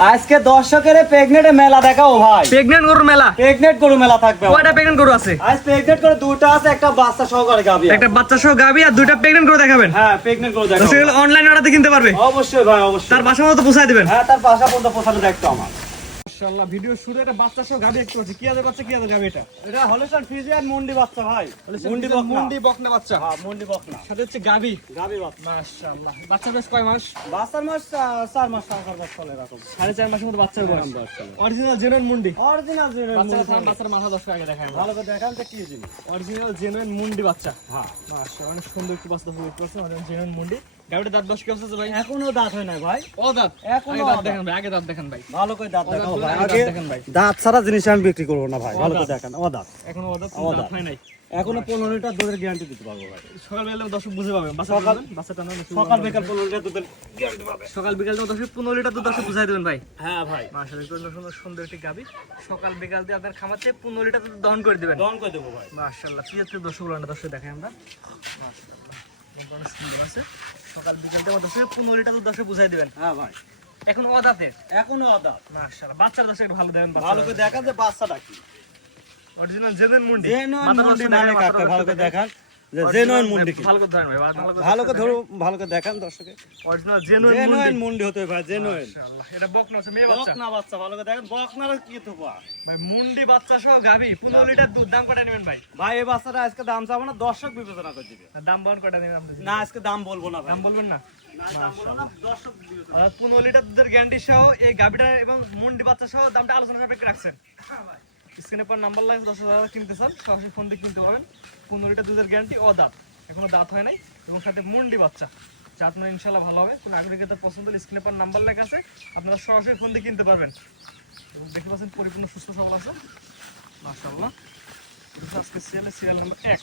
আজকে দর্শকের প্রেগনেন্ট মেলা দেখাও ভাই। প্রেগনেন্ট গরুর মেলা? প্রেগনেন্ট গরু মেলা থাকবে কয়টা প্রেগনেন্ট গরু আছে? আজ প্রেগনেন্ট করে দুটো আছে একটা বাচ্চা সহকারে গাবি একটা বাচ্চা সহ গাবি আর দুটো প্রেগনেন্ট করে দেখাবেন? হ্যাঁ প্রেগনেন্ট করে দেখাবেন সেগুলো অনলাইন অর্ডারে কিনতে পারবে? অবশ্যই ভাই অবশ্যই। তার বাসা মতো পৌঁছায় দিবেন? হ্যাঁ তার বাসা পর্যন্ত পোষানো দেখতো আমার। মাশাআল্লাহ ভিডিও শুরু একটা বাচ্চা সহ গাবি দেখতে পাচ্ছি। কি আছে বাচ্চা কি আছে গাবি এটা? এটা হলস্টার ফিজিয়ান মুন্ডি বাচ্চা ভাই। মুন্ডি বকনা। মুন্ডি বকনা বাচ্চা। হ্যাঁ মুন্ডি বকনা। সাথে হচ্ছে গাবি। গাবি বাচ্চা। মাশাআল্লাহ। বাচ্চা বেশ কয় মাস? বাচ্চার মাস চার মাস সহকার বাচ্চা চলে এরকম। সাড়ে চার মাসের মতো বাচ্চার বয়স। অরিজিনাল জেনুইন মুন্ডি। অরিজিনাল বাচ্চা বাচ্চার মাথা দশ আগে দেখায়। ভালো করে দেখান তো কি জিনিস। অরিজিনাল জেনুইন মুন্ডি বাচ্চা। হ্যাঁ। মাশাআল্লাহ অনেক সুন্দর একটু বাচ্চা দেখতে পাচ্ছেন অরিজিনাল জেনুইন মুন্ডি। দাঁত দশ কি ভাই। এখনও দাঁত হয় না ভাই। ও দাঁত? এখনও দাঁত দাঁত। দেখেন ভাই আগে দাঁত দেখেন ভাই। ভালো করে দাঁত দেখাও ভাই। আগে আগে দেখেন ভাই। দাঁত ছাড়া জিনিস আমি বিক্রি করব না ভাই ভালো করে। দেখান ও দাঁত। এখনও ও দাঁত। হয় নাই। এখনও পনেরো লিটার দুধের গ্যারান্টি দিতে পারব ভাই। সকালবেলা দর্শক বুঝে বাচ্চা সকাল- সকাল বিকাল করবেন। পনেরো লিটার দুধের গ্যারান্টি পাবে। সকাল বিকাল তো দর্শক লিটার দুধ দর্শক বুঝাই দেবেন ভাই। হ্যাঁ ভাই। মাশাআল্লাহ সুন্দর সুন্দর সুন্দর একটি গাবি। সকাল বিকাল দিয়ে আপনার খামাতে পনেরো লিটার দুধ দহন করে দিবেন। দহন করে দেবো ভাই। মাশাআল্লাহ পিয়াত্তর দর্শক দর্শক দেখাই আমরা। মাশাআল্লাহ অনেক সুন্দর আছে? সকাল বিকেল দিয়ে দশে পনেরো লিটার দশে বুঝাই দিবেন। হ্যাঁ ভাই। এখন অদাতে এখনও দাঁত মাশাআল্লাহ বাচ্চার দশে ভালো দেবেন ভালো করে দেখান যে বাচ্চাটা কি। অরিজিনাল জেনুইন মুন্ডি। জেনুইন মুন্ডি মানে কাকে? ভালো করে দেখান। জেনুইন মুন্ডি ভালো করে ধরেন ভাই ভালো করে ধরো ভালো করে দেখান দর্শকে। অরিজিনাল জেনুইন জেনুইন মুন্ডি হতে ভাই জেনুইন। মাশাআল্লাহ এটা বকনা আছে মেয়ে বাচ্চা। বকনা বাচ্চা ভালো করে দেখেন বকনারও কি ভাই মুন্ডি বাচ্চা সহ গাবি 15 লিটার দুধ দাম নেবেন ভাই? ভাই এই বাচ্চাটা আজকে দাম চাবো না দর্শক বিবেচনা করে দিবে। দাম বল নেবেন আপনি না আজকে দাম বলব না ভাই। দাম বলবেন না? 15 লিটার দুধের গ্যারান্টি সহ এই গাবিটা এবং মুন্ডি বাচ্চা সহ দামটা আলোচনা সাপেক্ষে রাখছেন। স্ক্রিনে পর নাম্বার লাগে দশ হাজার কিনতে চান, সরাসরি ফোন দিয়ে কিনতে পারবেন। পনেরো লিটার দুধের গ্যারান্টি ও দাঁত এখনও দাঁত হয় নাই এবং সাথে মুন্ডি বাচ্চা। যা আপনার ইনশাল্লাহ ভালো হবে। কোনো আগ্রহী ক্ষেত্রে পছন্দ হলে স্ক্রিনে পর নাম্বার লেখা আছে, আপনারা সরাসরি ফোন দিয়ে কিনতে পারবেন। এবং দেখতে পাচ্ছেন পরিপূর্ণ সুস্থ সবল আছে। মাশাআল্লাহ। এটা আজকে সিরিয়ালে সিরিয়াল নাম্বার এক।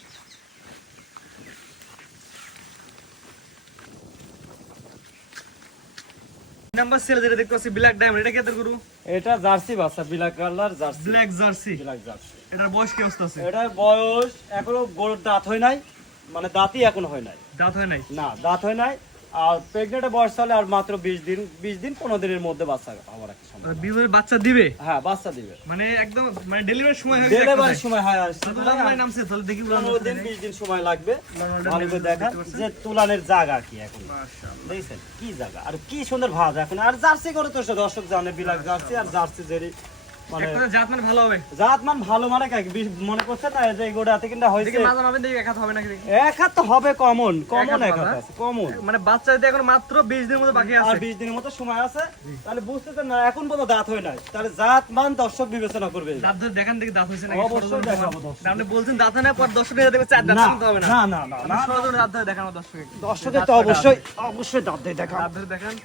নাম্বার সেল যেটা দেখতে পাচ্ছি ব্ল্যাক ডায়মন্ড এটা কেদের গুরু? এটা জার্সি বাচ্চা black colour jersey. Black jersey. Black jersey. এটার বয়স কি অবস্থা আছে? এটার বয়স এখনও গরুর দাঁত হয় নাই মানে দাঁতই এখনও হয় নাই। দাঁত হয় নাই? না দাঁত হয় নাই। আর প্রেগনেন্টের বয়স চলে আর মাত্র বিশ দিন বিশ দিন পনেরো দিনের মধ্যে বাচ্চা হওয়ার একটা সম্ভব বিবাহের বাচ্চা দিবে? হ্যাঁ বাচ্চা দিবে। মানে একদম মানে ডেলিভারির সময় হয়ে ডেলিভারির সময় হয় আর নামছে তাহলে দেখি পনেরো দিন বিশ দিন সময় লাগবে। ভালো করে পাচ্ছেন? যে তুলানের জায়গা কি এখন? দেখছেন কি জায়গা? আর কি সুন্দর ভাজ এখন। আর জার্সি করে তো দর্শক জানে বিলাক জার্সি আর জার্সি জেরি একটা জাত ভালো হবে। জাত মান ভালো মানে করছে না যে এই গোটা হয়েছে। দেখি মাঝে মাঝে দেখি এক হাত হবে নাকি এক হাত তো হবে কমন কমন এক হাত আছে কমন। মানে বাচ্চা যদি এখন মাত্র 20 দিনের মতো বাকি আর বিশ দিনের মতো সময় আছে। তাহলে বুঝতেছেন না এখন পর্যন্ত দাঁত হয় নাই। তাহলে জাত মান দর্শক বিবেচনা করবে। দাঁত ধরে দেখান দেখি দাঁত হয়েছে নাকি। অবশ্যই দেখাবো দর্শক। আপনি বলছেন দাঁত হয় না পর দর্শক দেখবে চার দাঁত হবে না। না না না দর্শকের তো অবশ্যই অবশ্যই দাঁত দিয়ে দেখান। দাঁত ধরে দেখান।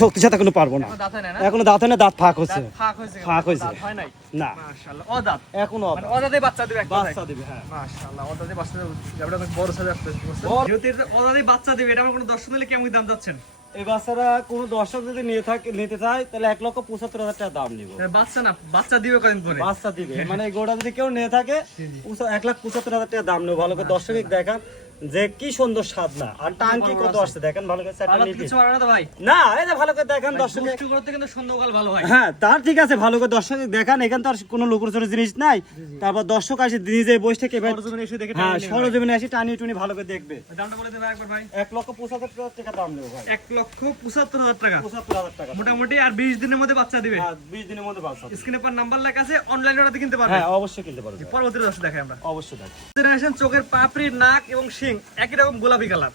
শক্তির সাথে হ্যাঁ কোনো পারব না। এখন দাঁত হয় না না? এখনও দাঁত হয় না দাঁত ফাঁক হচ্ছে ফাঁক হয়েছে ফাঁক হয়েছে। দাঁত হয় নাই? না। মাশাআল্লাহ ও দাঁত এখনও মানে অদাতে। বাচ্চা দিবে বাচ্চা দিবে হ্যাঁ। মাশাআল্লাহ অদাতে বাচ্চা দিবে। বড় সাইজ আসছে বড়। যেহেতু এটা অদাতে বাচ্চা দিবে এটা আমার কোনো দর্শক নিলে কেমন দাম যাচ্ছেন? এই বাচ্চারা কোনো দর্শক যদি নিয়ে থাকে নিতে চায় তাহলে এক লক্ষ পঁচাত্তর হাজার টাকা দাম নিব। বাচ্চা না বাচ্চা দিবে কদিন পরে? বাচ্চা দিবে। মানে গোটা যদি কেউ নিয়ে থাকে এক লাখ পঁচাত্তর হাজার টাকা দাম নেব। ভালো করে দর্শক দেখান। যে কি সুন্দর স্বাদ না। আর টাঙ্কি কত আসছে? দেখেন ভালো করে চারটা নিতে কিছু মারবে না ভাই। না এই যে ভালো করে দেখেন দর্শক দুষ্টু করতে কিন্তু সন্ধ্যাকাল ভালো হয়। হ্যাঁ তার ঠিক আছে ভালো করে দর্শক দেখান এখানে তো আর কোনো লুকুর চুরি জিনিস নাই। তারপর দর্শক আসে নিজে বসে থেকে এবার- সরজমিনে এসে দেখে হ্যাঁ সরজমিনে আসি টানি টুনি ভালো করে দেখবে। দামটা বলে দেবে একবার ভাই। এক লক্ষ পঁচাত্তর হাজার টাকা দাম নেব ভাই। এক লক্ষ পঁচাত্তর হাজার টাকা। পঁচাত্তর হাজার টাকা। মোটামুটি আর বিশ দিনের মধ্যে বাচ্চা দিবে। হ্যাঁ বিশ দিনের মধ্যে বাচ্চা স্ক্রিনে পর নাম্বার লেখা আছে অনলাইনে অর্ডার কিনতে পারবে। হ্যাঁ অবশ্যই কিনতে পারবে পরবর্তী দর্শক দেখাই আমরা। অবশ্যই দেখ জেনারেশন চোখের পাপড়ি নাক এবং শিং একই রকম গোলাপি কালার।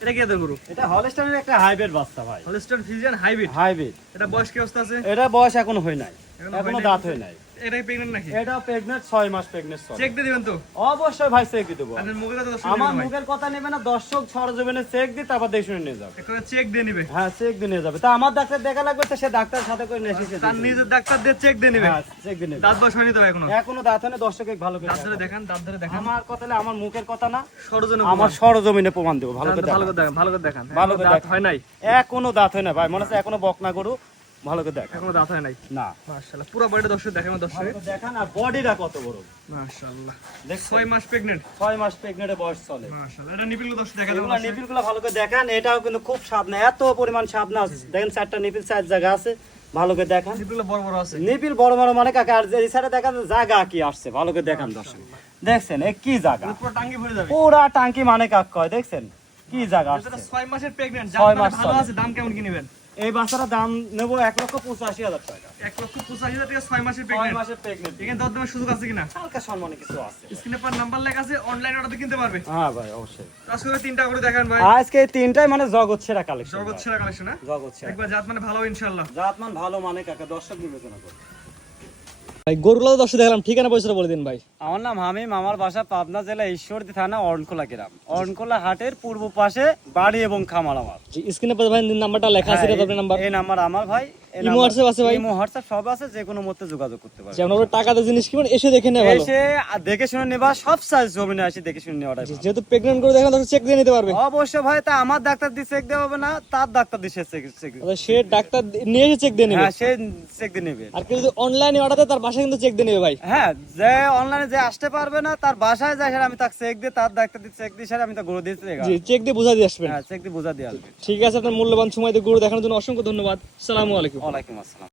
এটা কি এদের গরু? এটা হলস্টাইনের একটা হাইব্রিড বাচ্চা ভাই। Holstein Friesian hybrid. হাইব্রিড। এটা বয়স কি অবস্থা আছে? এটা বয়স এখনও হয় নাই। এখনও এখনও হয় নাই। দাঁত হয় নাই। এটা প্রেগনেন্ট নাকি? এটা প্রেগনেন্ট ছয় মাস প্রেগনেন্ট চেক দিয়ে দিবেন তো? অবশ্যই ভাই চেক দেবো। আপনার মুখে তো দর্শক আমার মুখের কথা নেবে না দর্শক সরজমিনে চেক দিয়ে তারপর দেখে শুনে নিয়ে যাবে। একটা চেক দিয়ে নিবে। হ্যাঁ চেক দিয়ে নিয়ে যাবে। তা আমার ডাক্তার দেখা লাগবে তো সে ডাক্তার সাথে করে নিয়ে এসেছে। তার নিজের ডাক্তার দিয়ে চেক দিয়ে নিবে। হ্যাঁ চেক দিয়ে নিয়ে দাঁত বয়স হয়নি তো এখনও? এখনও দাঁত না ভালো করে দাঁত ধরে। দেখান। দাঁত ধরে দেখান। আমার কথা হলে আমার মুখের কথা না। সরজনে আমার সরজমিনে প্রমাণ দেবো ভালো করে ভালো করে দেখান ভালো করে দেখান ভালো করে দাঁত হয় নাই। এখনও দাঁত হয় না ভাই মনে হচ্ছে এখনও বকনা গরু। ভালো করে দেখা। এখনও দাঁত হয় নাই? না। মাশাআল্লাহ পুরো বডিটা দর্শক দেখেন দর্শক। করে দেখান আর বডিটা কত বড়। মাশাআল্লাহ। ছয় মাস প্রেগনেন্ট ছয় মাস প্রেগনেন্টে বয়স চলে। মাশাআল্লাহ এটা দর্শক দেখা এগুলো যাবে নিপিলগুলো ভালো করে দেখান এটাও কিন্তু খুব স্বাদ না এত পরিমাণ স্বাদ না দেখেন চারটা নিপিল চার জায়গা আছে ভালো করে দেখান। নিপিল বড় বড় আছে। নিপিল বড় বড় মানে কাকা আর এই সাইডে দেখান জায়গা কি আসছে ভালো করে দেখান দর্শক। দেখছেন এ কি জায়গা? পুরো টাঙ্গি ভরে যাবে। পুরা টাঙ্কি মানে কাক কয় দেখছেন? কি জায়গা আসছে? ছয় মাসের প্রেগনেন্ট ছয় মাস ভালো আছে দাম কেমন কি নেবেন? এই বাচ্চাটার দাম নেব এক লক্ষ পঁচাশি হাজার টাকা। এক লক্ষ পঁচাশি হাজার টাকা ছয় মাসের ছয় মাসের প্রেগনেন্ট এখানে দর দামের সুযোগ আছে কিনা? হালকা সম্মানে কিছু আছে। স্ক্রিনে পর নাম্বার লেখা আছে অনলাইন অর্ডার কিনতে পারবে। হ্যাঁ ভাই অবশ্যই। আজকে তিনটা করে দেখান ভাই। আজকে তিনটাই মানে জগৎ সেরা কালেকশন জগৎ সেরা কালেকশন হ্যাঁ জগৎ সেরা। একবার জাত মানে ভালো জাতমান ভালো মানে কাকা দর্শক বিবেচনা করে ভাই গরুগুলো দর্শক দেখলাম ঠিকানা পয়সাটা বলে দিন ভাই। আমার নাম হামিম আমার বাসা পাবনা জেলা ঈশ্বরদী থানা অরণকোলা গ্রাম। অরণকোলা হাটের পূর্ব পাশে বাড়ি এবং খামার আমার। স্ক্রিনে ভাই নাম্বারটা লেখা আছে আপনার নাম্বার এই নাম্বার আমার ভাই ইমো হোয়াটসঅ্যাপ আছে ভাই? ইমো হোয়াটসঅ্যাপ সব আছে যে কোনো মধ্যে যোগাযোগ করতে পারবে। যেমন টাকাতে জিনিস কিনবেন এসে দেখে নেওয়া ভালো। এসে দেখে শুনে নেবা সব সাইজ আসি দেখে শুনে নেওয়াটাই ভালো। যেহেতু প্রেগনেন্ট করে দেখেন তখন চেক দিয়ে নিতে পারবে। ভাই তা আমার ডাক্তার দিয়ে চেক দেওয়া হবে না তার ডাক্তার দিয়ে চেক চেক সে ডাক্তার নিয়ে এসে চেক দিয়ে নেবে। হ্যাঁ সে চেক দিয়ে নেবে। আর কেউ যদি অনলাইনে অর্ডার দেয় তার বাসায় কিন্তু চেক দিয়ে নেবে ভাই। হ্যাঁ যে অনলাইনে যে আসতে পারবে না তার বাসায় যায় সেটা আমি তাকে চেক দিয়ে তার ডাক্তার দিয়ে চেক দিয়ে সেটা আমি গরু দিয়ে চেক দিয়ে বুঝা দিয়ে আসবেন। হ্যাঁ চেক দিয়ে বোঝা দিয়ে আসবে। ঠিক আছে, আপনার মূল্যবান সময় দিয়ে গুরু দেখানোর জন্য অসংখ্য ধন্যবাদ। সালামু আলাইকুম। ওয়ালাইকুম আসসালাম।